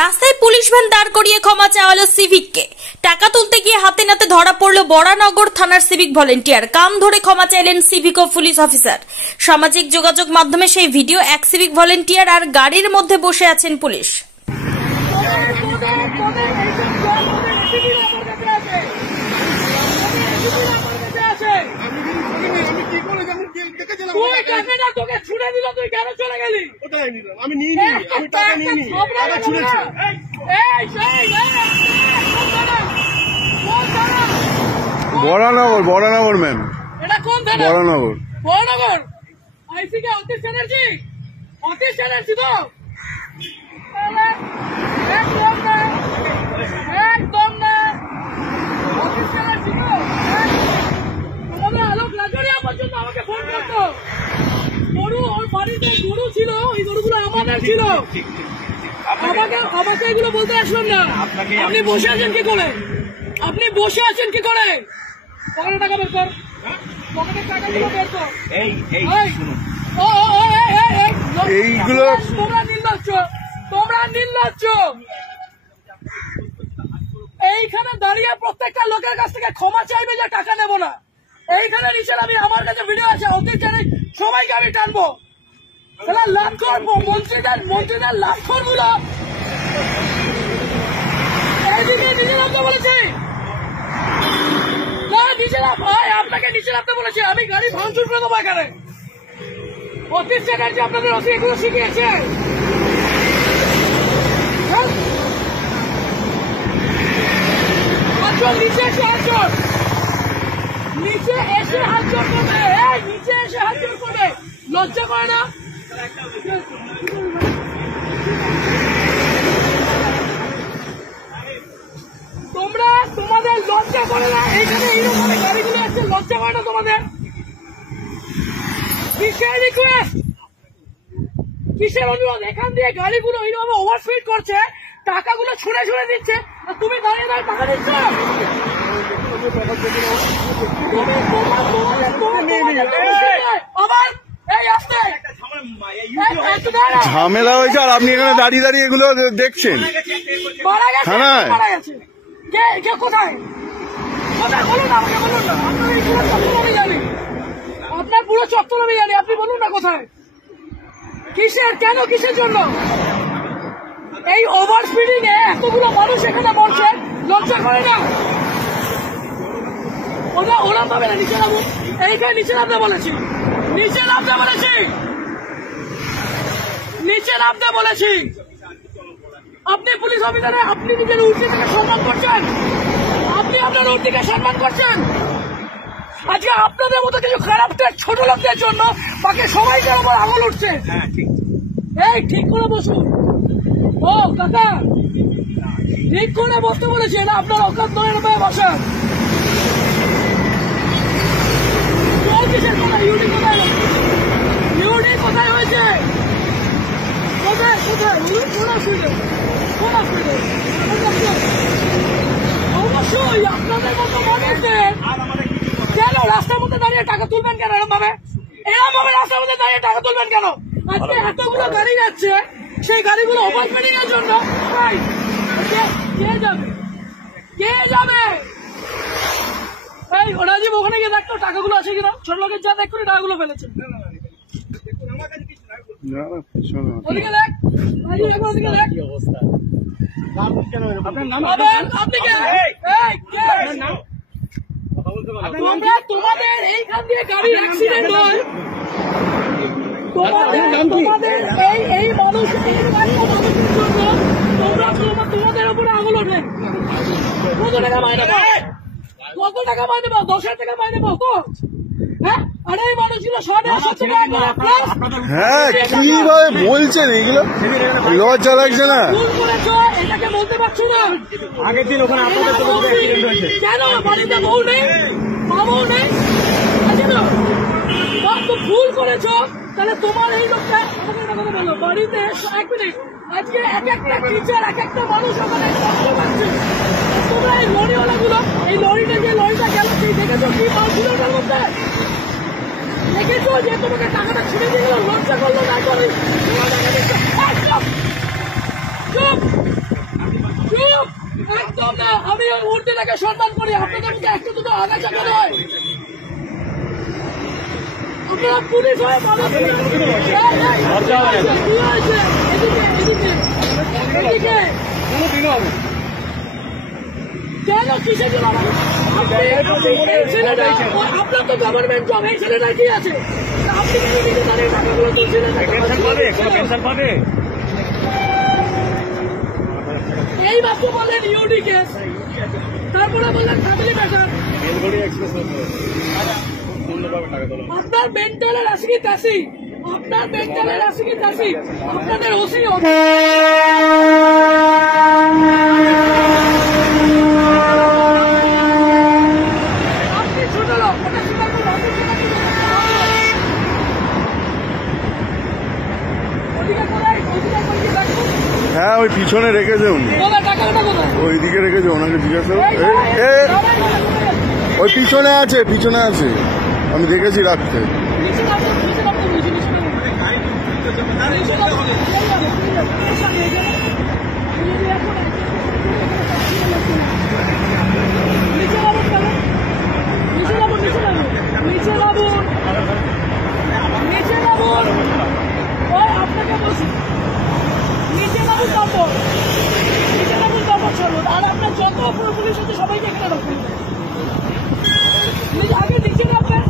রাস্তায় police van দাঁড় করিয়ে ক্ষমা চাওয়া হলো সিভিককে। টাকা তুলতে গিয়ে হাতে নাতে ধরা পড়ল বরানগর থানার সিভিক ভলেন্টিয়ার। কাম ধরে ক্ষমা চাইলেন সিভিক ও পুলিশ অফিসার। সামাজিক যোগাযোগ মাধ্যমে সেই ভিডিও। এক সিভিক ভলেন্টিয়ার আর গাড়ির মধ্যে বসে আছেন পুলিশ। বরানগর ম্যাম, বরানগর আইসিকে অতীশ ব্যানার্জি তো একদম না অতীশ ব্যানার্জি তো আমাদের আলোক লাজরিয়া পর্যন্ত আমাকে ফোন করতো। গরু ওর বাড়িতে গরু ছিল, ওই গরুগুলো আমাদের ছিল। আমাকে এগুলো বলতে আসবেন না। আপনি বসে আছেন কি করে? পকেটে টাকা বের কর, পকেটের টাকাগুলো বের কর। এইগুলো তোমরা নির্লজ্জ। এইখানে দাঁড়িয়ে প্রত্যেকটা লোকের কাছ থেকে ক্ষমা চাইবে যে টাকা নেবো না। এইখানে নিচে আমি, আমার কাছে ভিডিও আছে, অতীত সবাইকে আমি টানবো। লাভ করবো মন্ত্রীদের লাভ করবো। এইদিকে নিচে নামতে বলেছি, আপনাকে নিচে নামতে বলেছি। আমি গাড়ি ভাঙচুর করে দেবো এখানে। অতীশ ব্যানার্জি আপনাদের এগুলো শিখিয়েছে। নিচে এসে হাত জোর করবে, নিচে এসে হাত জোর করবে। লজ্জা করে না? তোমাদের লজ্জা করে না? এইখানে এইরকম গাড়িগুলো আছে, লজ্জা করে না তোমাদের? কিসের রিকোয়েস্ট, কিসের অনুরোধ? এখান দিয়ে গাড়িগুলো এইরকম ওভারস্পিড করছে, টাকাগুলো ছুঁড়ে দিচ্ছে, আর তুমি দাঁড়িয়ে টাকা দিচ্ছ। ঝামেলা হয়েছে আর আপনি এখানে দাঁড়িয়ে এগুলো দেখছেন। থানায় কোথায় বলুন না, আমাকে বলুন না। আপনার পুরো চত্বর আমি জানি, আপনি বলুন না কোথায়, কিসের জন্য? এই ওভার স্পিডিং এ এতগুলো মানুষ এখানে মরছে, লজ্জা করে না? ওরা পাবে না। নিচে নামো, এইখানে নিচে নামতে বলেছি। আপনি পুলিশ অফিসারে, আপনি নিজের উর্দিকে সম্মান করছেন, আপনি আপনার উর্দিকে সম্মান করছেন। আজকে আপনাদের মতো কিছু খারাপ ছোট লোকদের জন্য বাকি সবাইকে আমার আঙুল উঠছে। এই ঠিক করে বসুন। ও কাকা, ঠিক করে বসতে বলেছি, এটা আপনার অকাত নয়, বসেন। ইউডি কোথায় হয়েছে? কোথায় অবশ্যই আপনাদের মতো মানুষদের কেন রাস্তার মধ্যে দাঁড়িয়ে টাকা তুলবেন কেন? এরকম ভাবে রাস্তার মধ্যে দাঁড়িয়ে টাকা তুলবেন কেন? আজকে এতগুলো গাড়ি যাচ্ছে, সেই গাড়িগুলো ওভারস্পিডিং এর জন্য কে যাবে? এই রাজীব, ওখানে গিয়ে দেখতো টাকাগুলো আছে কিনা। ছোট লোকের যা দেখ করে টাকাগুলো ফেলেছে। ওদিকে দেখ, ওদিকে দেখ। তোমাদের এইখান দিয়ে গাড়ি অ্যাক্সিডেন্ট হয়, তোমাদের এই মানুষের জন্য তোমাদের উপরে আঙুল ওঠে। কত টাকা মাইনে পাও? 10,000 টাকা মাইনে পাও তো? আর এই মানুষগুলো 7,500 টাকা। কিভাবে বলছেন এগুলো? লজ্জা লাগছে না? এটাকে বলতে পারছো না? আগের দিন ওখানে আপনাদের কেন বাড়িতে বউ নেই, বাবু নেই? ভুল করেছ, তাহলে তোমার এই লোকটা বলো বাড়িতে। 1 মিনিট, আজকে এক একটা টিচার, এক একটা মানুষ ওখানে কষ্ট পাচ্ছে। তোমরা এই লরিওয়ালা গুলো, এই লরিটা গেল, সেই দেখেছো কি মাল ছিল ওটার মধ্যে? দেখেছো যে তোমাকে টাকাটা ছিঁড়ে দিয়ে গেল, লজ্জা করলো না? চুপ। আমি ওই মূর্তিটাকে সম্মান করি, আপনাদের মধ্যে একটু দুটো আগাচাকা নয়। আপনারা পুলিশ হয়ে মানুষ কেন কিসের জন্য আপনার তো গভর্নমেন্ট জব, এই ছেলেটা কি আছে? আপনি তাদের টাকাগুলো তুলছিলেন, এই মাত্র বললেন ইউডি কেস, তারপরে বললেন ফ্যামিলি ম্যাটার। আপনার মেন্টালের আসি কি তাসি, আপনার মেন্টালের আসি কি তাসি, আপনাদের ওসি আপনি ছোট লোক, হ্যাঁ ওই পিছনে রেখেছে উনি, ওইদিকে রেখেছে, ওনাকে জিজ্ঞাসা ওই পিছনে আছে, পিছনে আছে, আমি দেখেছি রাখতে। আপনাকে বলছি নিচে নামুন, আর আপনার যত পুলিশ আছে সবাইকে এখানে রাখুন। আগে নিচে নামবেন,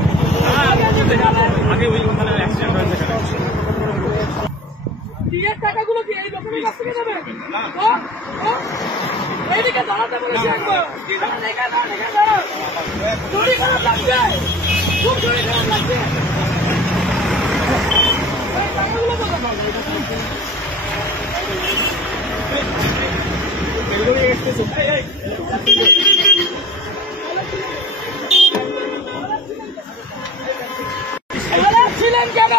বিয়ের টাকাগুলো কি এই লোকের কাছ থেকে নেবেন? এইদিকে দাঁড়াতে বলেছি একবার, শরীর খারাপ লাগছে, খুব শরীর খারাপ লাগছে। টাকাগুলো ছিলেন কেন?